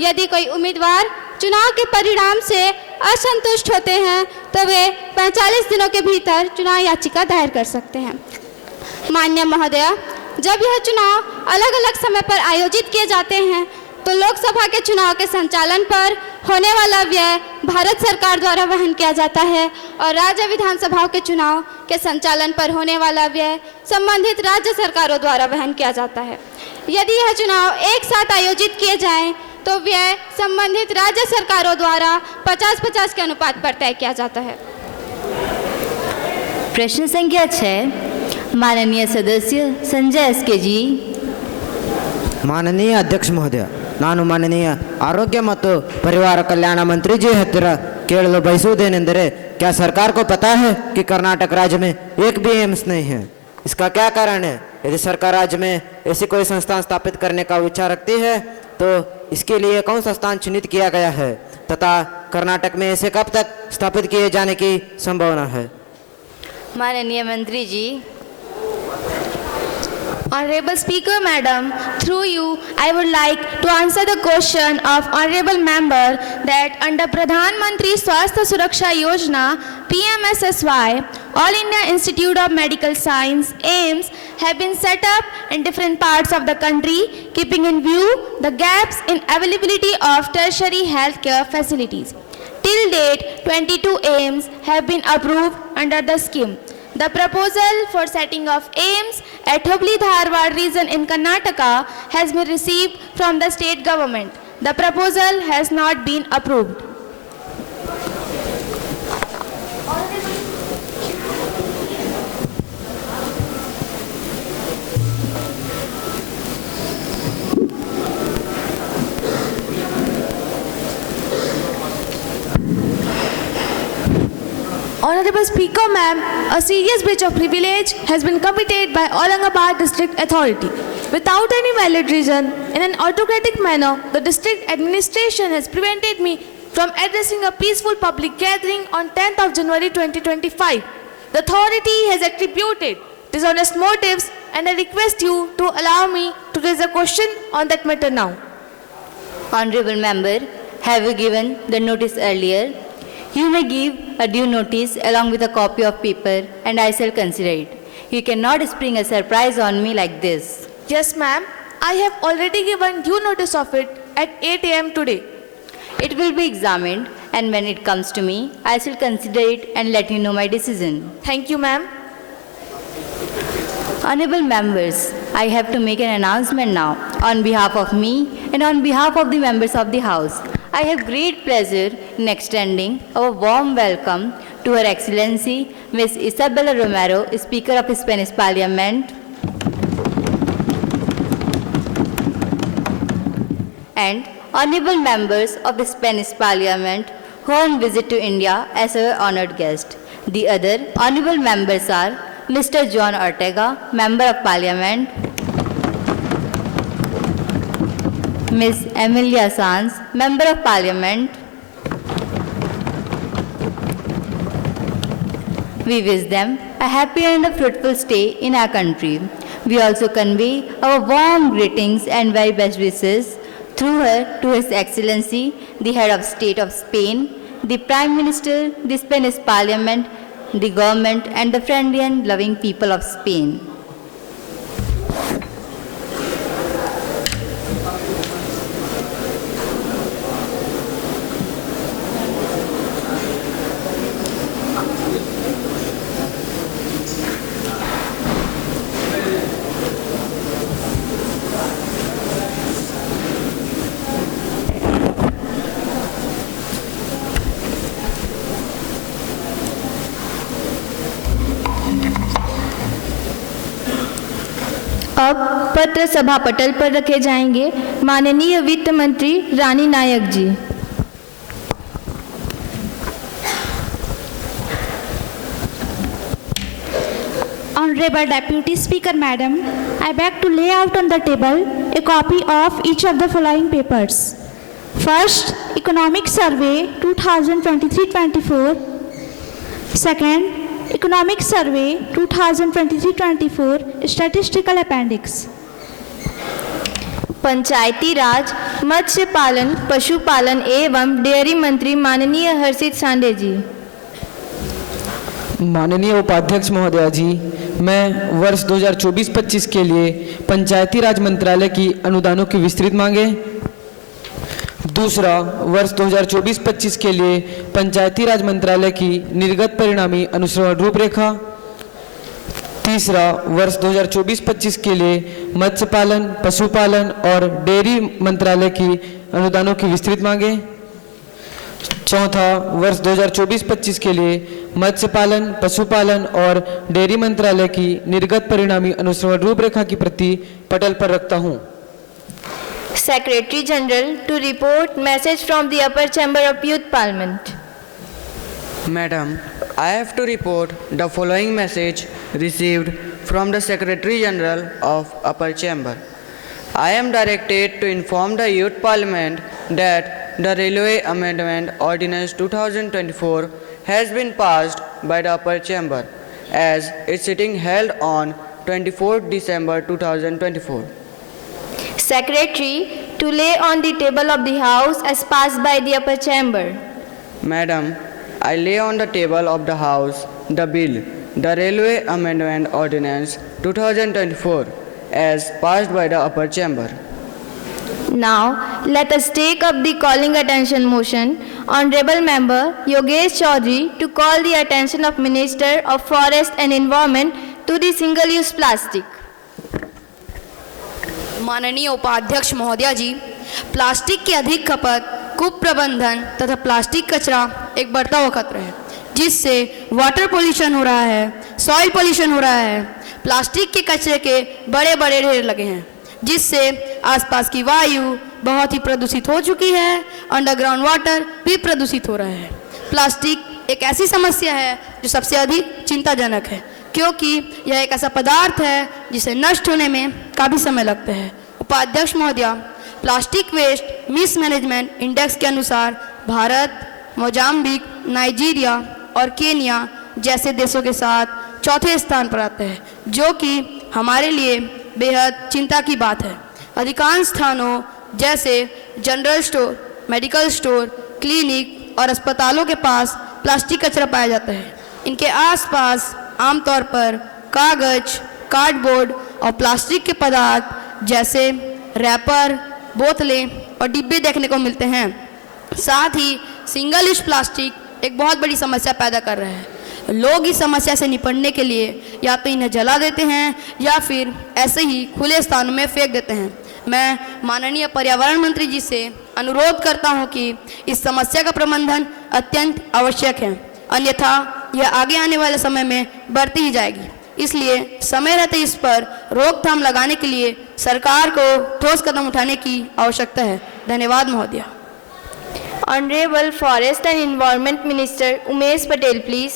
यदि कोई उम्मीदवार चुनाव के परिणाम से असंतुष्ट होते हैं तो वे 45 दिनों के भीतर चुनाव याचिका दायर कर सकते हैं। माननीय महोदय, जब यह चुनाव अलग अलग समय पर आयोजित किए जाते हैं तो लोकसभा के चुनाव के संचालन पर होने वाला व्यय भारत सरकार द्वारा वहन किया जाता है और राज्य विधानसभाओं के चुनाव के संचालन पर होने वाला व्यय संबंधित राज्य सरकारों द्वारा वहन किया जाता है। यदि यह चुनाव एक साथ आयोजित किए जाएं तो व्यय संबंधित राज्य सरकारों द्वारा 50-50 के अनुपात पर तय किया जाता है। प्रश्न संख्या 6, माननीय सदस्य संजय एसके जी। ಮಾನನೀಯ ಅಧ್ಯಕ್ಷ ಮಹೋದಯ, ನಾನು ಮಾನನೀಯ ಆರೋಗ್ಯ ಮತ್ತು ಪರಿವಾರ ಕಲ್ಯಾಣ ಮಂತ್ರಿ जी ಹತ್ತಿರ ಕೇಳಲು ಬಯಸುವುದೇನೆಂದರೆ, क्या सरकार को पता है कि कर्नाटक राज्य में एक भी एम्स नहीं है? इसका क्या कारण है? यदि सरकार राज्य में ऐसी कोई संस्थान स्थापित करने का विचार रखती है तो इसके लिए कौन सा स्थान चिन्हित किया गया है तथा कर्नाटक में ऐसे कब तक स्थापित किए जाने की संभावना है? माननीय मंत्री जी। Honorable Speaker, Madam, through you, I would like to answer the question of Honorable Member that under Pradhan Mantri Swasthya Suraksha Yojana (PMSSY), All India Institute of Medical Science (AIIMS) have been set up in different parts of the country, keeping in view the gaps in availability of tertiary healthcare facilities. Till date, 22 AIIMS have been approved under the scheme. The proposal for setting of AIIMS at Hubli-Dharwad region in Karnataka has been received from the state government. The proposal has not been approved. Honorable Speaker, ma'am, a serious breach of privilege has been committed by Aurangabad District Authority. Without any valid reason, in an autocratic manner, the district administration has prevented me from addressing a peaceful public gathering on 10th of January 2025. The authority has attributed dishonest motives and I request you to allow me to raise a question on that matter now. Honorable member, have you given the notice earlier? You may give a due notice along with a copy of paper and I shall consider it. You cannot spring a surprise on me like this. Yes, ma'am. I have already given due notice of it at 8 a.m. today. It will be examined and when it comes to me, I shall consider it and let you know my decision. Thank you, ma'am. Honorable members, I have to make an announcement now on behalf of me and on behalf of the members of the House. I have great pleasure in extending our warm welcome to Her Excellency Ms. Isabella Romero, Speaker of Spanish Parliament, and honorable members of the Spanish Parliament who are on visit to India as our honored guest. The other honorable members are Mr. John Ortega, Member of Parliament, Ms. Emilia Sanz, Member of Parliament. We wish them a happy and a fruitful stay in our country. We also convey our warm greetings and very best wishes through her to His Excellency, the Head of State of Spain, the Prime Minister, the Spanish Parliament, the government, and the friendly and loving people of Spain. अब पत्र सभा पटल पर रखे जाएंगे। माननीय वित्त मंत्री रानी नायक जी। Honorable Deputy Speaker, Madam, I beg to lay out on the table a copy of each of the following papers. First, Economic Survey 2023-24. Second, Economic Survey 2023-24 Statistical Appendix. पंचायती राज, मत्स्य पालन, पशुपालन एवं डेयरी मंत्री माननीय हर्षित सांडे जी। माननीय उपाध्यक्ष महोदया जी, मैं वर्ष 2024-25 के लिए पंचायती राज मंत्रालय की अनुदानों की विस्तृत मांगे। दूसरा, वर्ष 2024-25 के लिए पंचायती राज मंत्रालय की निर्गत परिणामी अनुश्रवण रूपरेखा। तीसरा, वर्ष 2024-25 के लिए मत्स्य पालन, पशुपालन और डेयरी मंत्रालय की अनुदानों की विस्तृत मांगे। चौथा, वर्ष 2024-25 के लिए मत्स्य पालन, पशुपालन और डेयरी मंत्रालय की निर्गत परिणामी अनुश्रवण रूपरेखा की प्रति पटल पर रखता हूँ। Secretary General to report message from the upper chamber of youth parliament. Madam, I have to report the following message received from the Secretary General of Upper Chamber. I am directed to inform the Youth Parliament that the Railway Amendment Ordinance 2024 has been passed by the Upper Chamber as its sitting held on 24th December 2024. Secretary to lay on the table of the House as passed by the upper chamber. Madam, I lay on the table of the House the bill, the Railway Amendment Ordinance 2024 as passed by the Upper Chamber. Now, let us take up the calling attention motion. Honorable Member Yogesh Chaudhary to call the attention of Minister of Forest and Environment to the single-use plastic. माननीय उपाध्यक्ष महोदया जी, plastic की अधिक खपत, कुप्रबंधन तथा plastic कचरा एक बढ़ता हुआ खतरा है, जिससे वाटर पोल्यूशन हो रहा है, सॉइल पोल्यूशन हो रहा है। प्लास्टिक के कचरे के बड़े बड़े ढेर लगे हैं, जिससे आसपास की वायु बहुत ही प्रदूषित हो चुकी है, अंडरग्राउंड वाटर भी प्रदूषित हो रहा है। प्लास्टिक एक ऐसी समस्या है जो सबसे अधिक चिंताजनक है, क्योंकि यह एक ऐसा पदार्थ है जिसे नष्ट होने में काफ़ी समय लगता है। उपाध्यक्ष महोदया, प्लास्टिक वेस्ट मिसमैनेजमेंट इंडेक्स के अनुसार भारत, मोजाम्बिक, नाइजीरिया और केन्या जैसे देशों के साथ चौथे स्थान पर आता है, जो कि हमारे लिए बेहद चिंता की बात है। अधिकांश स्थानों जैसे general store, medical store, clinic और अस्पतालों के पास प्लास्टिक कचरा पाया जाता है। इनके आसपास आमतौर पर कागज, कार्डबोर्ड और प्लास्टिक के पदार्थ जैसे रैपर, बोतलें और डिब्बे देखने को मिलते हैं। साथ ही सिंगल यूज प्लास्टिक एक बहुत बड़ी समस्या पैदा कर रहा है। लोग इस समस्या से निपटने के लिए या तो इन्हें जला देते हैं या फिर ऐसे ही खुले स्थानों में फेंक देते हैं। मैं माननीय पर्यावरण मंत्री जी से अनुरोध करता हूं कि इस समस्या का प्रबंधन अत्यंत आवश्यक है, अन्यथा यह आगे आने वाले समय में बढ़ती ही जाएगी। इसलिए समय रहते इस पर रोकथाम लगाने के लिए सरकार को ठोस कदम उठाने की आवश्यकता है। धन्यवाद महोदया। Honorable Forest and Environment Minister Umesh Patel, please.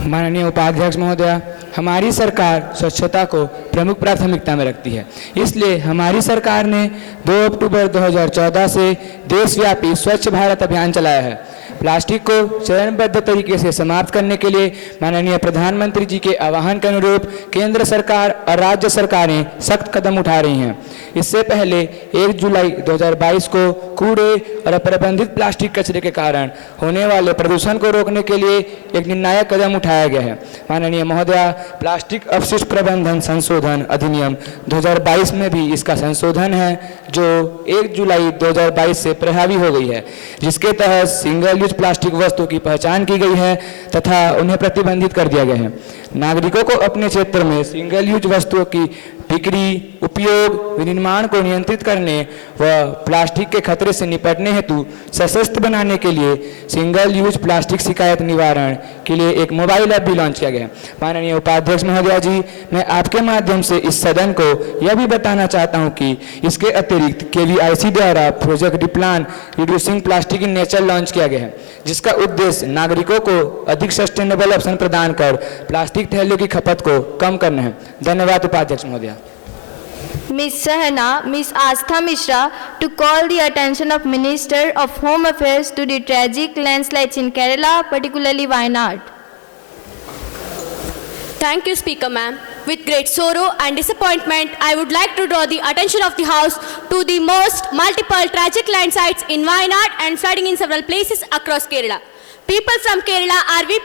माननीय उपाध्यक्ष महोदया, हमारी सरकार स्वच्छता को प्रमुख प्राथमिकता में रखती है। इसलिए हमारी सरकार ने 2 अक्टूबर 2014 से देशव्यापी स्वच्छ भारत अभियान चलाया है। प्लास्टिक को चरणबद्ध तरीके से समाप्त करने के लिए माननीय प्रधानमंत्री जी के आह्वान के अनुरूप केंद्र सरकार और राज्य सरकारें सख्त कदम उठा रही हैं। इससे पहले 1 जुलाई 2022 को कूड़े और अप्रबंधित प्लास्टिक कचरे के कारण होने वाले प्रदूषण को रोकने के लिए एक निर्णायक कदम उठाया गया है। माननीय महोदया, प्लास्टिक अपशिष्ट प्रबंधन संशोधन अधिनियम 2022 में भी इसका संशोधन है, जो 1 जुलाई 2022 से प्रभावी हो गई है, जिसके तहत सिंगल यूज प्लास्टिक वस्तु की पहचान की गई है तथा उन्हें प्रतिबंधित कर दिया गया है। नागरिकों को अपने क्षेत्र में सिंगल यूज वस्तुओं की बिक्री, उपयोग, विनिर्माण को नियंत्रित करने व प्लास्टिक के खतरे से निपटने हेतु सशक्त बनाने के लिए सिंगल यूज प्लास्टिक शिकायत निवारण के लिए एक मोबाइल ऐप भी लॉन्च किया गया है। माननीय उपाध्यक्ष महोदया जी, मैं आपके माध्यम से इस सदन को यह भी बताना चाहता हूं कि इसके अतिरिक्त KVIC द्वारा project REPLAN reducing plastic in nature launch किया गया है, जिसका उद्देश्य नागरिकों को अधिक सस्टेनेबल ऑप्शन प्रदान कर प्लास्टिक थैलियों की खपत को कम करना है। धन्यवाद उपाध्यक्ष महोदया। Ms. Sahana, Ms. Astha Mishra to call the attention of Minister of Home Affairs to the tragic landslides in Kerala, particularly Wayanad. Thank you, Speaker ma'am. with great sorrow and disappointment, I would like to draw the attention of the House to the most multiple tragic landslides in Wayanad and flooding in several places across Kerala. People from Kerala are weeping